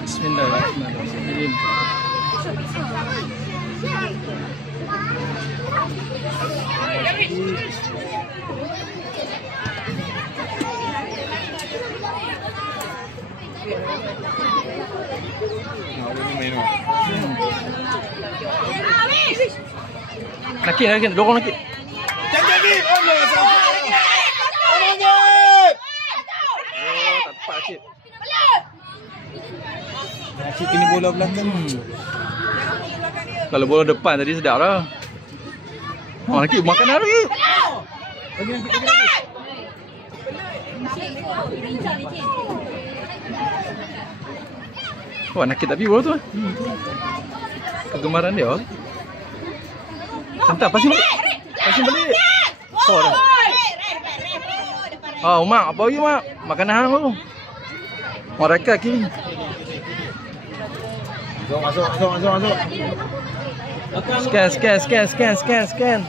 Bismillahirrahmanirrahim. Nakik, dorong nakik. Cakap Allah Tak tepat Cik. Cik kena bola belakang. Kalau bola depan tadi sedap lah. Nakik makan hari. Lagi. Wah, nakik tapi bola tu. Kegemaran dia. Sentak, passing balik. Oh dah. Mak, apa lagi mak? Makanan hang baru. Mereka kini. Masuk. Scan.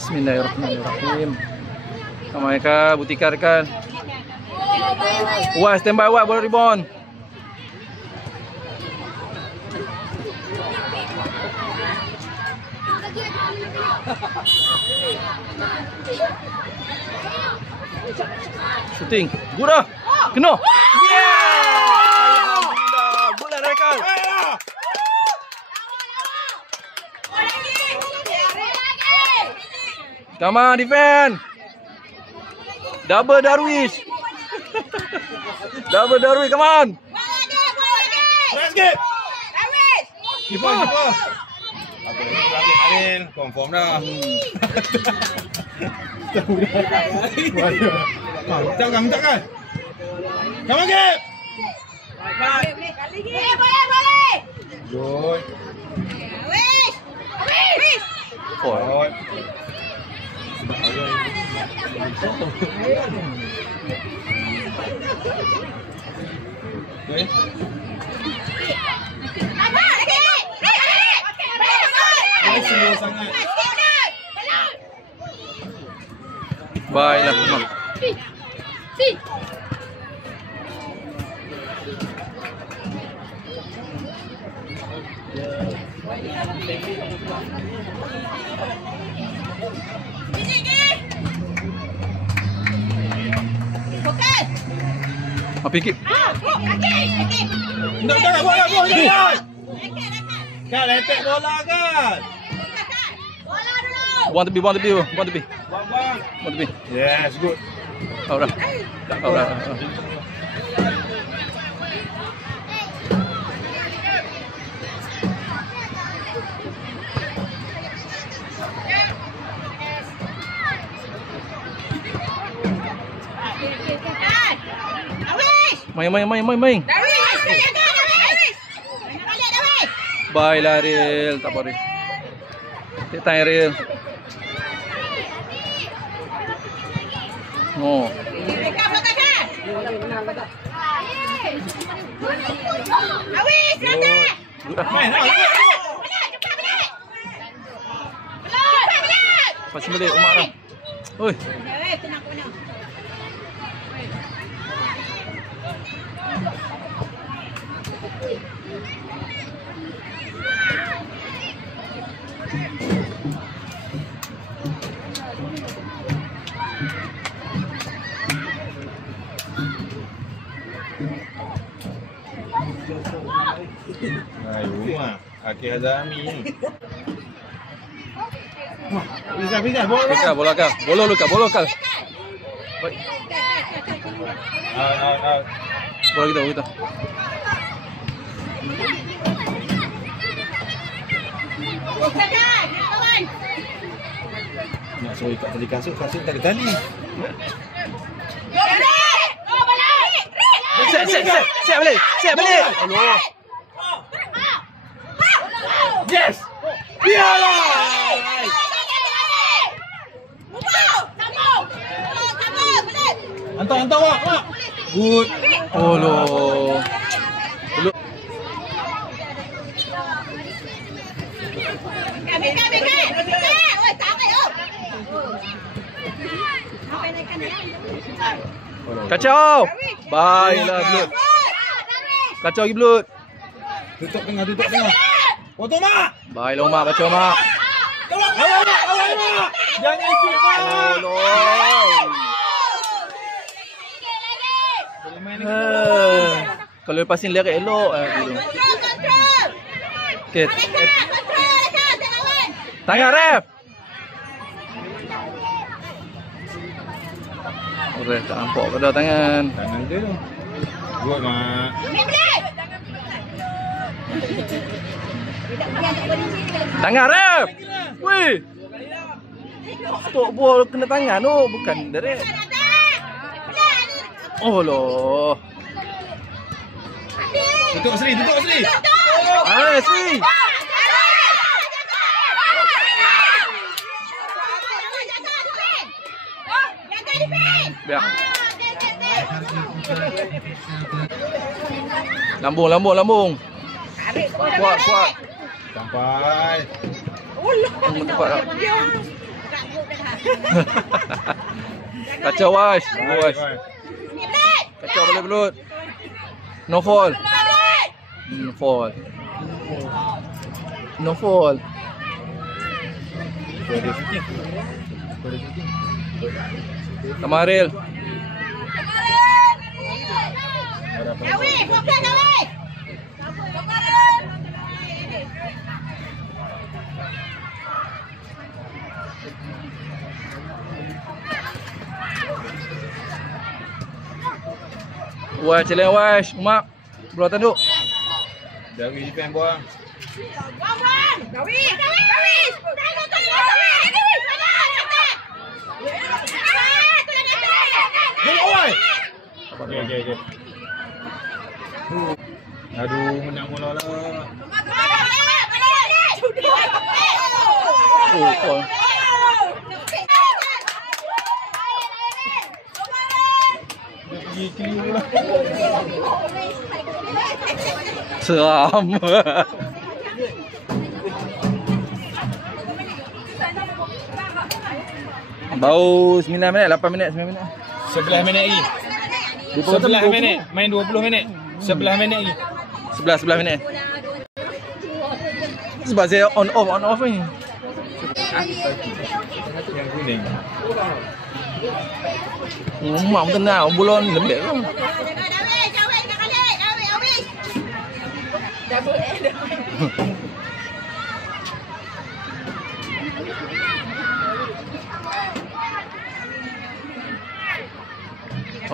Bismillahirrahmanirrahim. Mereka butikarkan. Wah, standby wah, bola rebound. Shooting. Good dah. Kena. Yeah! Alhamdulillah. Good lah Raikal. Come on, defend. Double Darwish. Come on. Let's get. Keeper. Adil, confirm dah. Minta kan? Come on, Gap! Boleh! Good. Oh. Okay. Slow sangat. Baiklah. Apa ikut? Nak bola. Kan letak bola kan? Buang tepi. Buang. Yes, good. Alright. Main. Baiklah Ariel, tak apa Ariel. Take time Ariel. Oh. Pasang balik Umar dah. Oi. Rumah Akil Azami ni. Bisa bola Luka. Bola kal. Baik. Out. Bola kita. Nak suruh ikat tali kasut tak ada tali. Siap balik. Allah. Yes. Biarlah. Hantar Wak. Good. Oh loh. Kacau. Baiklah Belut. Kacau lagi Belut. Tutup tengah. Potong Mak. Baiklah Mak, kacau Mak. Awal Mak. Jangan ikut Mak. Oh loh. Kalau lepas ni lerak elok. Okey. Tangan ref. Ref tak nampak pada tangan. Tangan dia tu. Good Mak. Tangan ref. Weh. Stok bol kena tangan tu, bukan direct. Oh loh. Tutup Sri. Ah, Sri. Biar. Lambung. Kuat. Sampai. Tepat tak? Kacau Wais. Kacau boleh Belut. No fall. No fall. Kamaril. Wah, celeng Wais. Mak. Bola tanduk. Dawi pen buang. Dawi. Oi. Okey. Aduh, menang bola lah. Oh, fall. Pergi keliru lah. Seram. Bau 9 minit, 8 minit, 9 minit. 11 minit lagi. 11 minit. Main 20 minit. 11 minit lagi. 11 minit. Sebab saya on off ni. Yang kuning. Mak tenang, bulan lembek tu.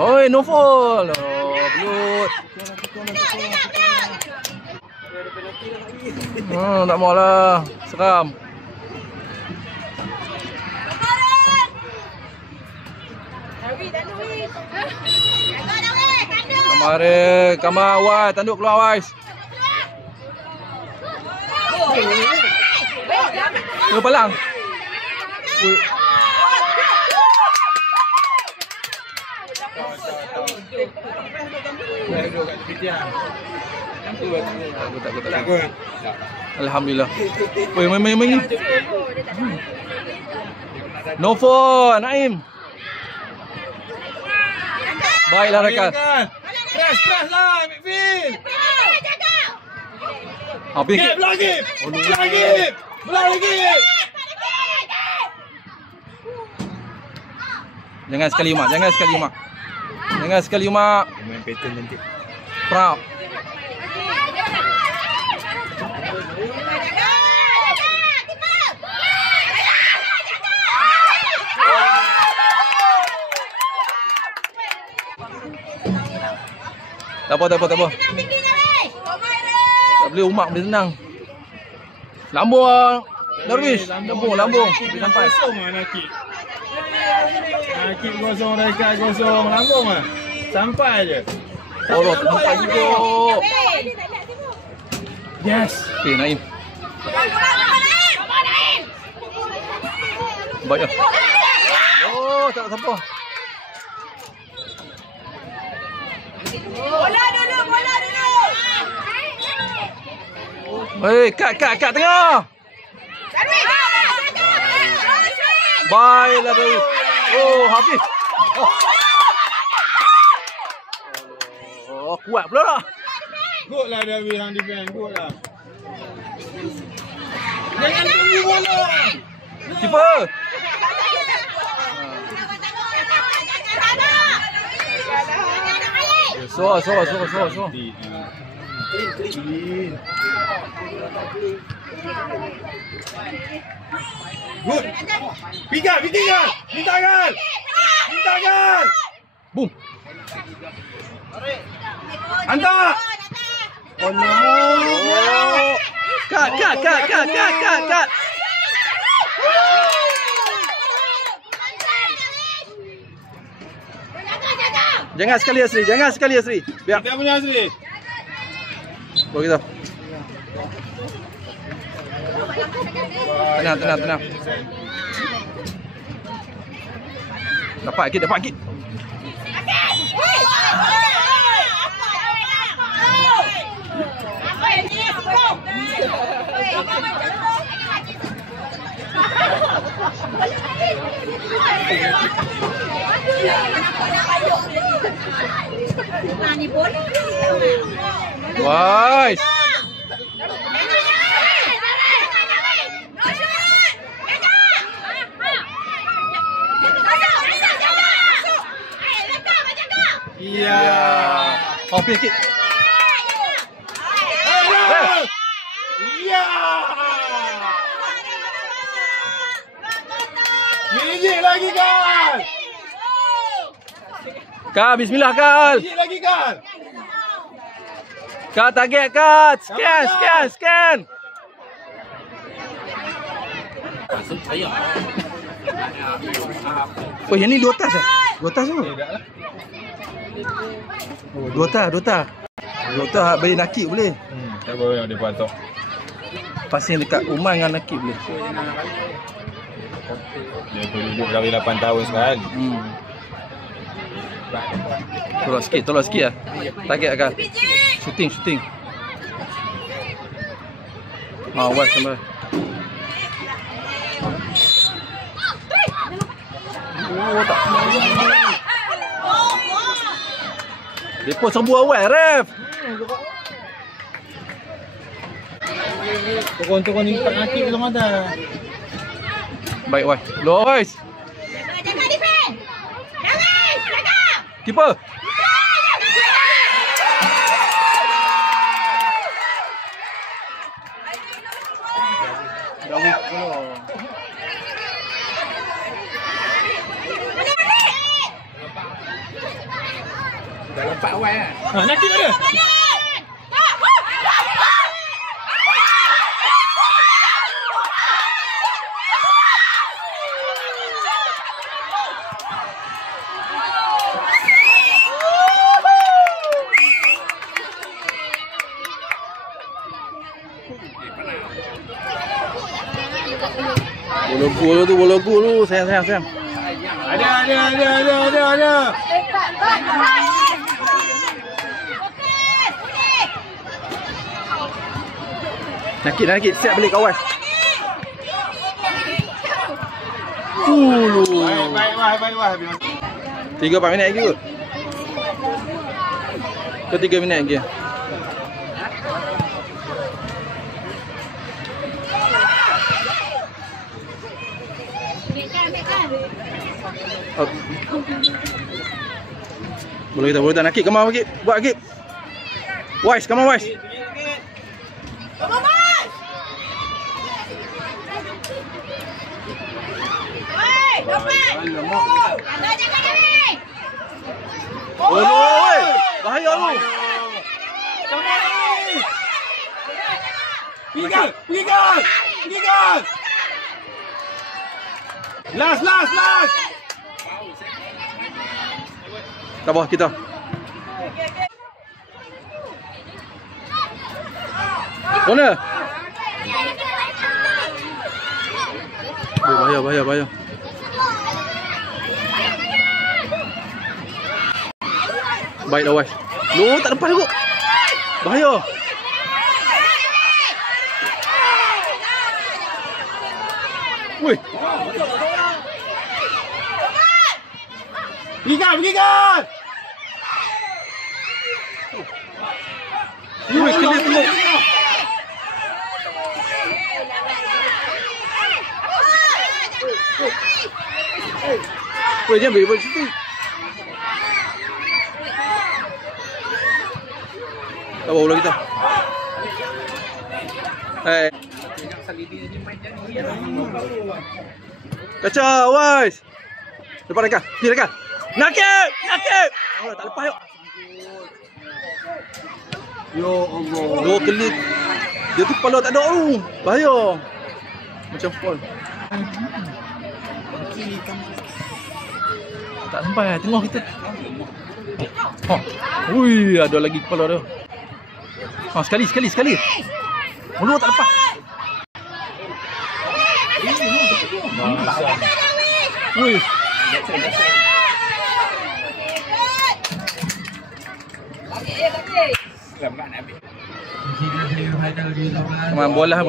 Oi, no fall. Oh, Belut. Tak mau lah. Seram. Kamar Wais, tanduk keluar Wais. Ke palang. Takut. Alhamdulillah. Weh, main. No fall, Naim. Baiklah rekan. Press lah midfield. Apa ni? Belah lagi. Jangan sekali Mak. Main pattern nanti. Proud. Tak apa. Tak boleh umak boleh tenang. Lambung Darwish. Lambung. Boleh sampai. Kosong lah Nakib. Nakib kosong, Rekat kosong. Lambung lah. Sampai je. Oh, sampai juga. Yes. Okey, Naim. Baik. Oh, tak siapa. Bola dulu, bola dulu. Kat tengah. Darwin. Baiklah Darwin. Oh, habis. Oh, kuat pula tak? Good lah Darwin yang defend. Good lah. Jangan tunggu bola. Keeper. So. Good. Bikin. Minta kan. Boom. Hantar. Oh no. Kat. Jangan sekali Asri. Biar Kita punya Asri. bawa kita. Tenang. Dapat akid. Wais. Iya. Oh, sikit. Iya. Mijik lagi kan. Kak, bismillah Kak. Mijik lagi kan. Kak, target Kak. Scan. Oh, yang ni 2 tas ah? 2 tas tu? Oh, 2 tas. 2 tas beli nakik boleh. Tak boleh dia buat tu. Pasang dekat rumah dengan nakik boleh. Dia duduk dari 8 tahun sekarang. Tolak sikit lah. Target Kak. Shooting. West sampai. Oh, tak. Dia pun serbu awal, ref. Tokon ni tak nakik ke sama dah. Baik, Wais. Lois. Jaga defend. Jaga. Keeper. Dah lempat awal kan? Nakik mana? Bola gol tu. Sayang. Ada. Nakik. Siap balik kawan. Baik. 3-4 minit lagi ke 3 minit lagi? Boleh tak nakik. Come on, buat Akib. Wise, come on Wise. Oh, bahaya lu. Pergi kan. Last. Kat bawah kita. Corner. Oh, bahaya. Baik dah, Wais. Loh, tak lepas kot. Bahaya. Woi. Pergi kan. Woi, kena tengok. Woi, jangan beri situ. Tak bawa bola kita. Kacau, guys. Lepas dekat. Pergi dekat. Nakib. Oh, tak lepas yuk. Ya Allah. Dua kelit. Dia tu kepala tak ada tu. Bahaya. Macam fall. Tak sampai tengok kita. Ui, ada lagi kepala dia. Sekali. Mulu tak lepas. Ui. Main bola.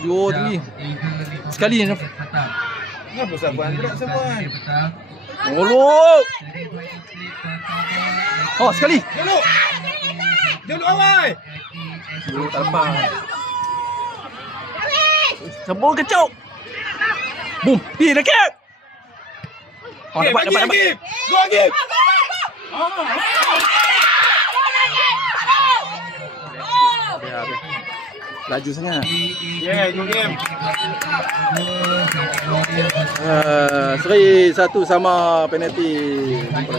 Dua tinggi. Sekali je. Kenapa sabuan? Gerak sabuan. Mulu. Oh, sekali. Dulu awal. Dulu tak lepas. Sabun kacau. Boom. Pergi dekat. Oh, dapat. Go game. Habis. Laju sangat. Go game. Seri 1 sama penalti.